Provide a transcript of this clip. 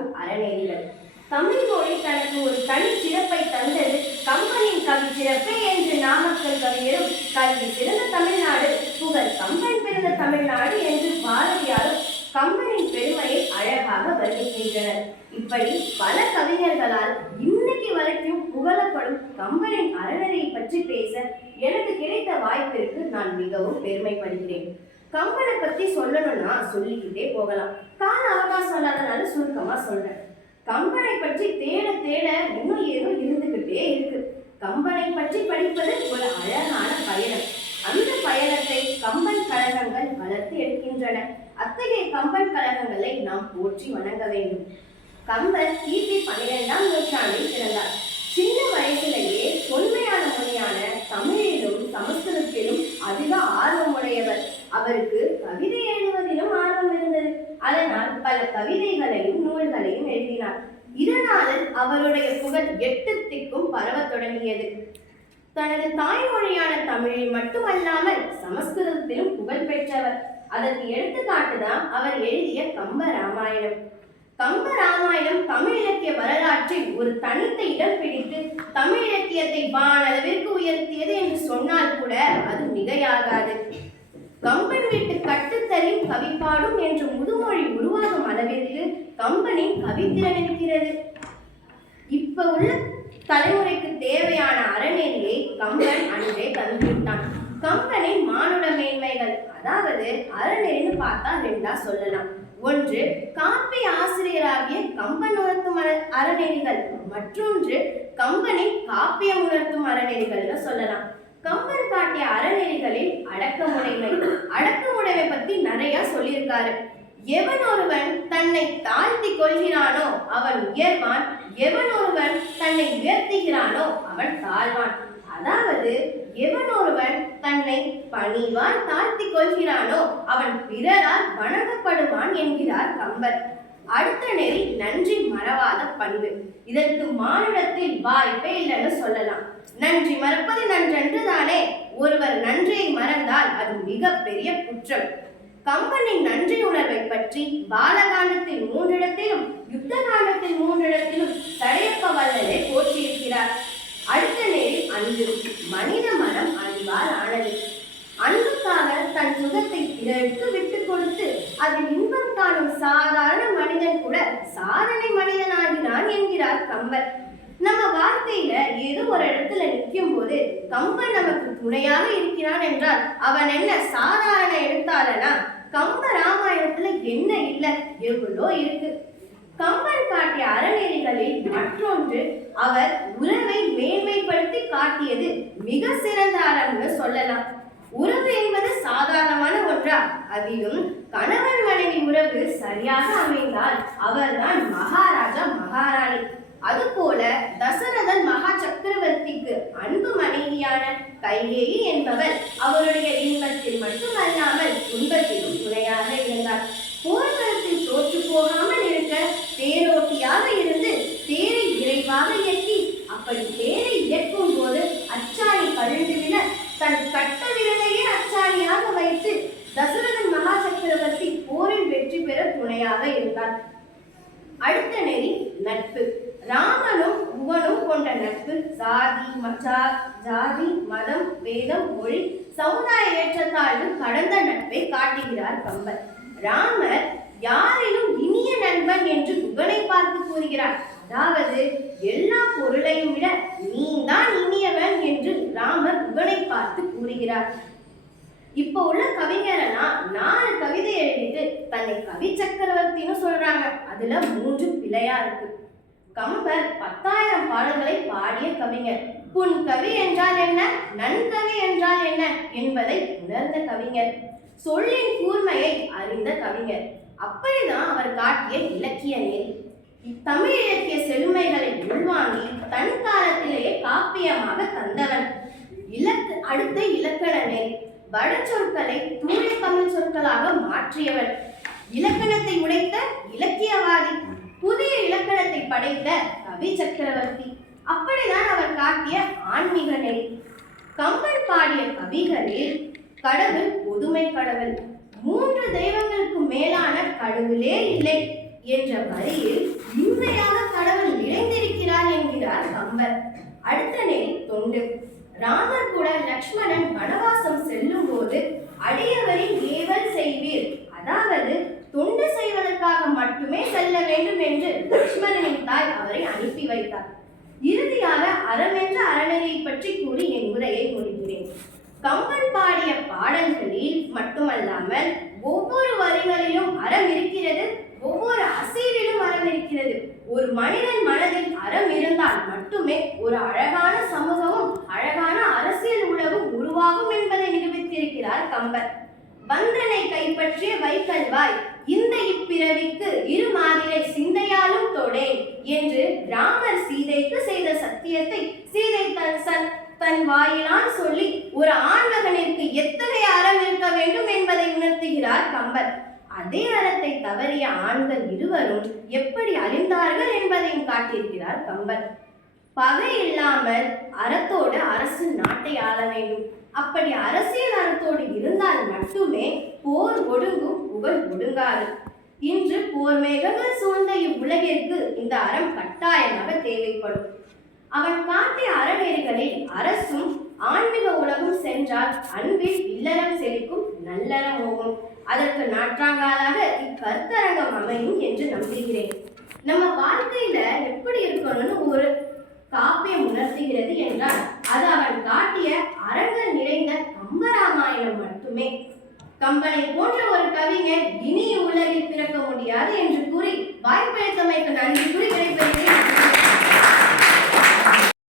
தலைப்பு அறநெறிகள். தமிழ் மொழி தனக்கு ஒரு தனி சிறப்பை தந்தது. கம்பனின் கவி சிறப்பே என்று நாமக்கல் கவியரும் கல்வி சிறந்த தமிழ்நாடு புகழ் கம்பன் பிறந்த தமிழ்நாடு என்று பாரதியாரும் கம்பனின் பெருமையை அழகாக வருகின்றனர் இப்படி பல கவிஞர்களால் இன்னைக்கு வரைக்கும் புகழப்படும் கம்பனின் அறநெறியை பற்றி பேச எனக்கு கிடைத்த வாய்ப்பிற்கு நான் மிகவும் பெருமைப்படுகிறேன். கம்பனை பத்தி சொல்லணும்னா சொல்லிக்கிட்டே போகலாம். கால அவகாசம் இல்லாதனால சுருக்கமா சொல்றேன். கம்பனை பற்றி தேட தேட இன்னும் ஏதோ இருந்துகிட்டே இருக்கு. கம்பனை பற்றி படிப்பது ஒரு அழகான பயணம். அந்த பயணத்தை கம்பன் கழகங்கள் வளர்த்து எடுக்கின்றன. அத்தகைய கம்பன் கழகங்களை நாம் போற்றி வணங்க வேண்டும். கம்பன் கிபி பன்னிரெண்டாம் நூற்றாண்டில் பிறந்தார். சின்ன வயதிலேயே தொன்மையான மொழியான தமிழிலும் சமஸ்கிருதத்திலும் அதிக கவிதைகளையும் நூல்களையும் எழுதினார். இதனால் அவருடைய புகழ் எட்டு திக்கும் பரவத் தொடங்கியது. தனது தாய்மொழியான தமிழில் மட்டுமல்லாமல் சமஸ்கிருதத்திலும் புகழ் பெற்றவர். அதற்கு எடுத்துக்காட்டுதான் அவர் எழுதிய கம்ப ராமாயணம். கம்ப ராமாயணம் தமிழ் இலக்கிய வரலாற்றில் ஒரு தனித்த இடம் பிடித்து தமிழ் இலக்கியத்தை வானளவிற்கு உயர்த்தியது என்று சொன்னால் கூட அது மிகையாகாது. கம்பன் வீட்டு கட்டுத்தறியும் கவிப்பாடும் என்று முதுமொழி உருவாகும் கம்பெனி கம்பனின் கவித்திறன் இருக்கிறது இப்ப உள்ள தலைமுறைக்கு தேவையான அறநெறியை கம்பன் அன்றே தந்துவிட்டான் கம்பனின் மானுட மேன்மைகள் அதாவது அறநெறின்னு பார்த்தா ரெண்டா சொல்லலாம். ஒன்று காப்பி ஆசிரியராகிய கம்பன் உணர்த்தும் அற- அறநெறிகள். மற்றொன்று கம்பனின் காப்பியம் உணர்த்தும் அறநெறிகள்னு சொல்லலாம். கம்பன் காட்டிய அறநெறிகளில் அடக்கமுடைமை அடக்கமுடைமை பத்தி நிறைய சொல்லியிருக்காரு. எவன் ஒருவன் தன்னை தாழ்த்தி கொள்கிறானோ அவன் உயர்வான். எவன் ஒருவன் தன்னை உயர்த்துகிறானோ அவன் தாழ்வான். அதாவது எவன் ஒருவன் தன்னை பணிவான் தாழ்த்தி கொள்கிறானோ அவன் பிறரால் வணங்கப்படுவான் என்கிறார் கம்பர். அடுத்த நெறி நன்றி மறவாத பண்பு. இதற்கு மானுடத்தில் வாய்ப்பே இல்லைன்னு சொல்லலாம். நன்றி மறப்பது நன்றன்று தானே? ஒருவர் நன்றியை மறந்தால் அது மிகப்பெரிய குற்றம். கம்பனின் நன்றி உணர்வை பற்றி பாலகாண்டத்தில் மூன்றிடத்திலும் யுத்த காண்டத்தில் மூன்றிடத்திலும் தடையப்ப வல்லலே போற்றியிருக்கிறார். அடுத்த நேரில் அன்பு மனித மனம் அன்பால் ஆனது. அன்புக்காக தன் சுகத்தை பிறருக்கு விட்டு கொடுத்து அதில் இன்பம் காணும் சாதாரண மனிதன் கூட சாதனை மனிதனாகினான் என்கிறார் கம்பன். ஒரு இடத்துல நிற்கும் போது கம்பன் நமக்கு துணையாக இருக்கிறான் என்றால் அவன் என்ன சாதாரண எழுத்தாளனா? கம்ப ராமாயணத்துல என்ன இல்லை? எவ்வளோ இருக்கு. கம்பன் காட்டிய அறநெறிகளில் மற்றொன்று அவர் உறவை மேன்மைப்படுத்தி காட்டியது மிக சிறந்த அறம்னு சொல்லலாம். உறவு என்பது சாதாரணமான ஒன்றா? அதிலும் கணவன் மனைவி உறவு சரியாக அமைந்தால் அவர்தான் மகாராஜா மகாராணி. அதுபோல தசரதன் மகா சக்கரவர்த்திக்கு அன்பு மனைவியான கைகேயி என்பவர் அவருடைய இன்பத்தில் மட்டுமல்லாமல் துன்பத்திலும் துணையாக இருந்தார். போர்க்களத்தில் தோற்று போகாமல் இருக்க தேரோட்டியாக இருந்து தேரை விரைவாக இயக்கி அப்படி தேரை இயக்கும் போது அச்சாணி கழுந்து விழ தன் கட்ட விரலையே அச்சாணியாக வைத்து தசரதன் மகா சக்கரவர்த்தி போரில் வெற்றி பெற துணையாக இருந்தார். அடுத்த நெறி நட்பு. ராமனும் புவனும் கொண்ட நட்பு சாதி மச்சா ஜாதி மதம் வேதம் மொழி சமுதாய ஏற்றத்தாழ்வு கடந்த நட்பை காட்டுகிறார் கம்பர் ராமர் யாரிலும் இனிய நண்பன் என்று புகனை பார்த்து கூறுகிறார். அதாவது எல்லா பொருளையும் விட நீதான் இனியவன் என்று ராமர் குகனை பார்த்து கூறுகிறார். இப்போ உள்ள கவிஞரெல்லாம் நாலு கவிதை எழுதிட்டு தன்னை கவி சக்கரவர்த்தின்னு சொல்றாங்க. அதுல மூன்று பிழையா இருக்கு. கம்பர் பத்தாயிரம் பாடல்களை பாடிய கவிஞர். புன் கவி என்றால் என்ன? நன்கவி என்றால் என்ன? என்பதை உணர்ந்த கவிஞர். சொல்லின் கூர்மையை அறிந்த கவிஞர். அப்படிதான் அவர் காட்டிய இலக்கிய நெறி தமிழ் இலக்கிய செழுமைகளை உள்வாங்கி தன் காலத்திலேயே காப்பியமாக தந்தவன். இலக்கு அடுத்த இலக்கண நெறி வட சொற்களை தூய தமிழ் சொற்களாக மாற்றியவன். இலக்கணத்தை உடைத்த இலக்கியவாதி புதிய இலக்கணத்தை படைத்த கவி சக்கரவர்த்தி. அப்படிதான் அவர் காட்டிய ஆன்மீக நெறி கம்பன் பாடிய கவிகளில் கடவுள் பொதுமை கடவுள். மூன்று தெய்வங்களுக்கு மேலான கடவுளே இல்லை என்ற வரியில் உண்மையாக கடவுள் நிறைந்திருக்கிறார் என்கிறார் கம்பர் அடுத்த நெறி தொண்டு. ராமர் கூட லக்ஷ்மணன் வனவாசம் செல்லும் போது அடியவரின் ஏவல் செய்வீர். அதாவது தொண்டு செய்வதற்காக மட்டுமே செல்ல வேண்டும் என்று லக்ஷ்மணனின் தாய் அவரை அனுப்பி வைத்தார். இறுதியாக அறமென்ற அறநெறியை பற்றி கூறி என் உரையை முடிக்கிறேன். கம்பன் பாடிய பாடல்களில் மட்டுமல்லாமல் ஒவ்வொரு வரிகளிலும் அறம் இருக்கிறது ஒவ்வொரு அசைவிலும் அறம் இருக்கிறது. ஒரு மனிதன் மனதில் அறம் இருந்தால் மட்டுமே ஒரு அழகான சமூகமும் அழகான அரசியல் உலகம் உருவாகும் என்பதை நிரூபித்திருக்கிறார் கம்பர் வந்தனை கைப்பற்றிய வைக்கல்வாய் இந்த இப்பிறவிக்கு இரு மாதிரை சிந்தையாலும் தொடேன் என்று ராமர் சீதைக்கு செய்த சத்தியத்தை சீதை தன் சன் தன் வாயிலால் சொல்லி ஒரு ஆண்மகனிற்கு எத்தகைய அறம் இருக்க வேண்டும் என்பதை உணர்த்துகிறார் கம்பர். அதே அறத்தை தவறிய ஆண்கள் இருவரும் எப்படி அழிந்தார்கள் என்பதையும் காட்டியிருக்கிறார் கம்பர். பகை இல்லாமல் அறத்தோடு அரசு நாட்டை ஆள வேண்டும். அப்படி அரசியல் அறத்தோடு இருந்தால் மட்டுமே போர் ஒடுங்கும் புகழ் ஒடுங்காது. இன்று போர் மேகங்கள் சூழ்ந்த இவ்வுலகிற்கு இந்த அறம் கட்டாயமாக தேவைப்படும். அவன் காட்டிய அறநெறிகளில் அரசும் ஆன்மீக உலகம் சென்றால் அன்பில் இல்லறம் செழிக்கும் நல்லறம் ஓகும் அதற்கு நாற்றாங்காலாக இக்கருத்தரங்கம் அமையும் என்று நம்புகிறேன். நம்ம வாழ்க்கையில எப்படி இருக்கணும்னு ஒரு காப்பியம் உணர்த்துகிறது என்றால் அது அவன் காட்டிய அறங்கள் நிறைந்த கம்பராமாயணம் மட்டுமே. கம்பனை போன்ற ஒரு கவிஞர் இனி உலகில் பிறக்க முடியாது என்று கூறி வாய்ப்பளித்தமைக்கு நன்றி கூறி விடைபெறுகிறேன்.